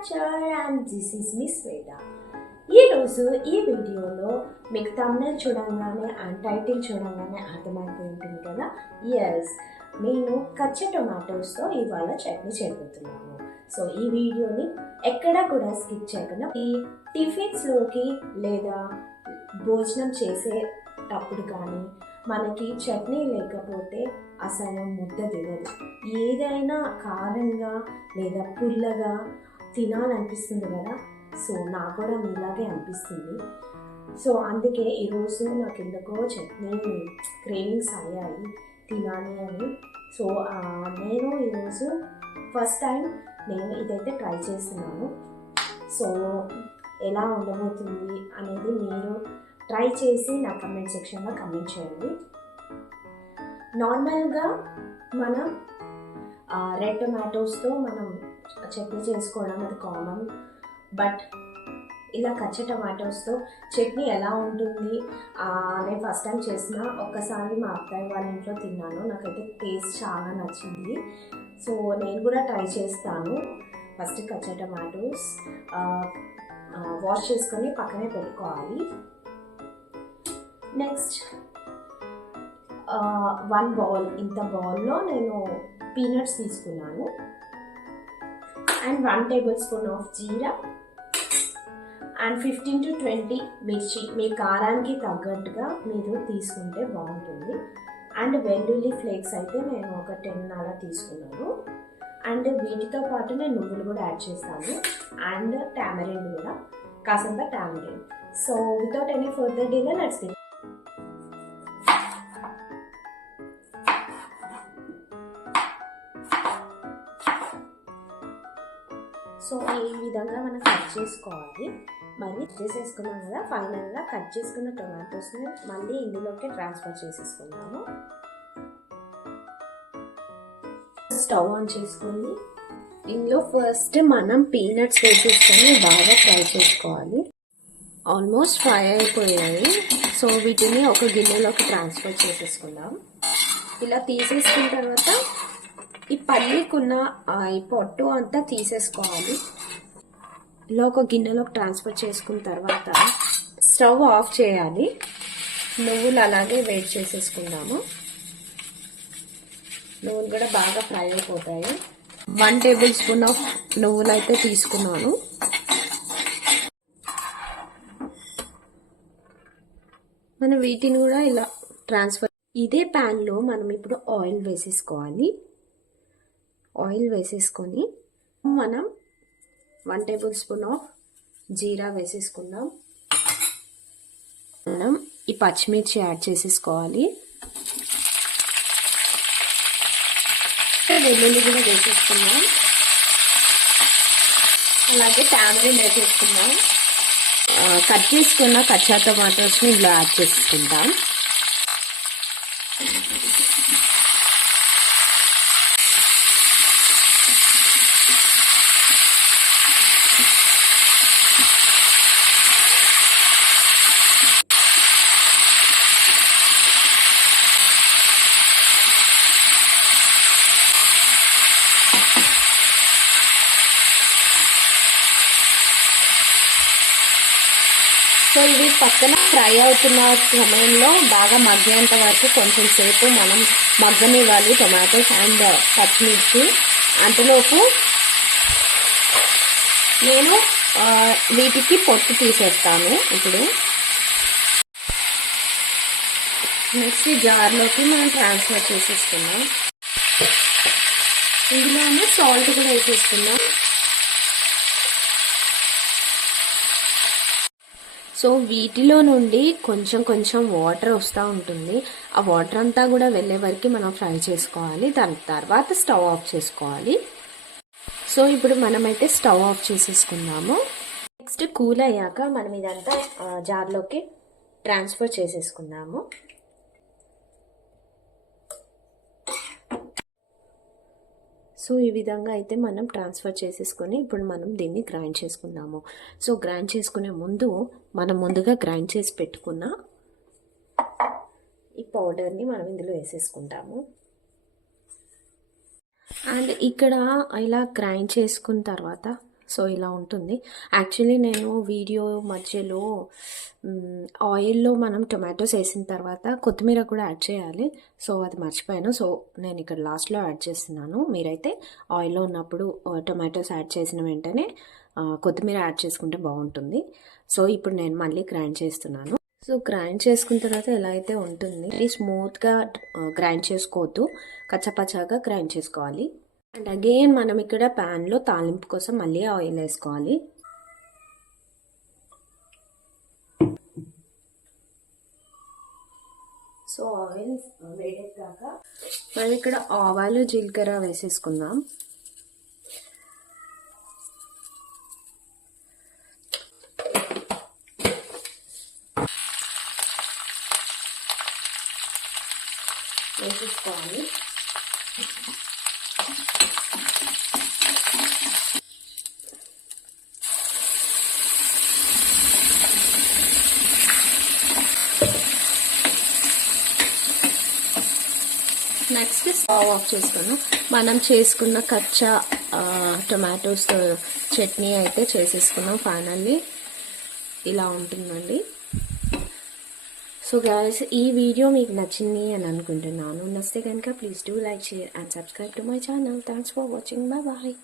Teacher and this is miss Veda ఈరోజు ఈ వీడియోలో మీకు తమిళ చూడంగానే అండ్ టైటిల్ చూడంగానే అర్థమైపోయి ఉంటుంది కదా? ఎస్ నేను కచ్చ టొమాటోస్తో ఇవాళ చట్నీ చేయబోతున్నాను సో ఈ వీడియోని ఎక్కడా కూడా స్కిప్ చేయకుండా ఈ టిఫిన్స్లోకి లేదా భోజనం చేసేటప్పుడు కానీ మనకి చట్నీ లేకపోతే అసలు ముద్ద దిగదు ఏదైనా కారంగా లేదా పుల్లగా తినాలనిపిస్తుంది కదా. సో నాకు కూడా మీలాగే అనిపిస్తుంది. సో అందుకే ఈరోజు నాకు ఎందుకో చట్నీ క్రేవింగ్స్ అయ్యాయి తినాలి అని. సో నేను ఈరోజు ఫస్ట్ టైం నేను ఇదైతే ట్రై చేస్తున్నాను. సో ఎలా ఉండబోతుంది అనేది మీరు ట్రై చేసి నా కమెంట్ సెక్షన్లో కమెంట్ చేయండి. నార్మల్గా మనం రెడ్ టొమాటోస్తో మనం చట్నీ చేసుకోవడం అది కామన్. బట్ ఇలా కచ్చ టమాటోస్తో చట్నీ ఎలా ఉంటుంది? నేను ఫస్ట్ టైం చేసిన ఒక్కసారి మా అబ్బాయి వాళ్ళ ఇంట్లో తిన్నాను. నాకైతే టేస్ట్ చాలా నచ్చింది. సో నేను కూడా ట్రై చేస్తాను. ఫస్ట్ కచ్చ టమాటోస్ వాష్ చేసుకొని పక్కనే పెట్టుకోవాలి. నెక్స్ట్ వన్ బౌల్ ఇంత బౌల్లో నేను పీనట్స్ తీసుకున్నాను. And one tablespoon of jeera and fifteen to twenty mirchi మీ కారానికి తగ్గట్టుగా మీరు తీసుకుంటే బాగుంటుంది. అండ్ వెల్లుల్లి ఫ్లేక్స్ అయితే నేను ఒక టెన్ అలా తీసుకున్నాను. అండ్ వీటితో పాటు నేను నువ్వులు కూడా యాడ్ చేస్తాను. అండ్ టామరెండ్ కూడా కాసంత tamarind. So without any further delay let's so ఈ విధంగా మనం కట్ చేసుకోవాలి. మరి చేసేసుకున్నాం కదా ఫైనల్గా కట్ చేసుకున్న టొమాటోస్ని మళ్ళీ ఇందులోకి ట్రాన్స్ఫర్ చేసేసుకున్నాము స్టవ్ ఆన్ చేసుకుని ఇందులో ఫస్ట్ మనం పీనట్స్ వేసేసుకొని బాగా ఫ్రై చేసుకోవాలి. ఆల్మోస్ట్ ఫ్రై అయిపోయాయి. సో వీటిని ఒక గిన్నెలోకి ట్రాన్స్ఫర్ చేసేసుకుందాం. ఇలా తీసేసుకున్న తర్వాత పల్లికున్న ఈ పొట్టు అంతా తీసేసుకోవాలి. ఇలా ఒక గిన్నెలోకి ట్రాన్స్ఫర్ చేసుకున్న తర్వాత స్టవ్ ఆఫ్ చేయాలి. నువ్వులు అలాగే వెయిట్ చేసేసుకుందాము. నువ్వులు కూడా బాగా ఫ్రై అయిపోతాయి. వన్ టేబుల్ స్పూన్ ఆఫ్ నువ్వులు అయితే తీసుకున్నాను. మనం వీటిని కూడా ఇలా ట్రాన్స్ఫర్ ఇదే ప్యాన్లో మనం ఇప్పుడు ఆయిల్ వేసేసుకోవాలి. ఆయిల్ వేసేసుకొని మనం one tablespoon of jeera వేసేసుకుందాం. మనం ఈ పచ్చిమిర్చి యాడ్ చేసేసుకోవాలి. వెల్లుల్లి కూడా వేసేసుకుందాం. అలాగే టామరీన్ వేసేసుకుందాం. కట్ చేసుకున్న కచ్చా టమాటోస్ని ఇలా యాడ్ చేసుకుందాం. సో ఇవి పక్కన ఫ్రై అవుతున్న సమయంలో బాగా మగ్గేంత వరకు కొంచెం సేపు మనం మగ్గనివ్వాలి. టొమాటోస్ అండ్ పచ్చిమిర్చి. అంతలోపు నేను వీటికి పొట్టు తీసేస్తాను ఇప్పుడు. నెక్స్ట్ జార్లోకి మనం ట్రాన్స్ఫర్ చేసేసుకున్నాం ఇందులోనే సాల్ట్ కూడా వేసేసుకున్నాం సో వీటిలో నుండి కొంచెం కొంచెం వాటర్ వస్తూ ఉంటుంది. ఆ వాటర్ అంతా కూడా వెళ్ళే వరకు మనం ఫ్రై చేసుకోవాలి. దాని తర్వాత స్టవ్ ఆఫ్ చేసుకోవాలి. సో ఇప్పుడు మనమైతే స్టవ్ ఆఫ్ చేసేసుకుందాము. నెక్స్ట్ కూల్ అయ్యాక మనం ఇదంతా జార్లోకి ట్రాన్స్ఫర్ చేసేసుకుందాము. సో ఈ విధంగా అయితే మనం ట్రాన్స్ఫర్ చేసేసుకొని ఇప్పుడు మనం దీన్ని గ్రైండ్ చేసుకుందాము. సో గ్రైండ్ చేసుకునే ముందు మనం ముందుగా గ్రైండ్ చేసి పెట్టుకున్న ఈ పౌడర్ని మనం ఇందులో వేసేసుకుంటాము. అండ్ ఇక్కడ ఇలా గ్రైండ్ చేసుకున్న తర్వాత సో ఇలా ఉంటుంది. యాక్చువల్లీ నేను వీడియో మధ్యలో ఆయిల్లో మనం టొమాటోస్ వేసిన తర్వాత కొత్తిమీర కూడా యాడ్ చేయాలి. సో అది మర్చిపోయాను. సో నేను ఇక్కడ లాస్ట్లో యాడ్ చేస్తున్నాను. మీరైతే ఆయిల్లో ఉన్నప్పుడు టొమాటోస్ యాడ్ చేసిన వెంటనే కొత్తిమీర యాడ్ చేసుకుంటే బాగుంటుంది. సో ఇప్పుడు నేను మళ్ళీ గ్రైండ్ చేస్తున్నాను. సో గ్రైండ్ చేసుకున్న తర్వాత ఎలా అయితే ఉంటుంది స్మూత్గా గ్రైండ్ చేసుకోవద్దు. కచ్చపచ్చగా గ్రైండ్ చేసుకోవాలి. అండ్ అగైన్ మనం ఇక్కడ ప్యాన్లో తాలింపు కోసం మళ్ళీ ఆయిల్ వేసుకోవాలి. సో ఆయిల్ వేడెక్కాక మనం ఇక్కడ ఆవాలు జీలకర్ర వేసేసుకుందాం. వేసేసుకోవాలి. నెక్స్ట్ స్టవ్ ఆఫ్ చేసుకున్నాను మనం చేసుకున్న కచ్చా టొమాటోస్ చట్నీ అయితే చేసేసుకున్నాం ఫైనల్లీ. ఇలా ఉంటుందండి. సో గాయస్ ఈ వీడియో మీకు నచ్చింది అని అనుకుంటున్నాను. నచ్చితే కనుక please do like share and subscribe to my channel thanks for watching bye bye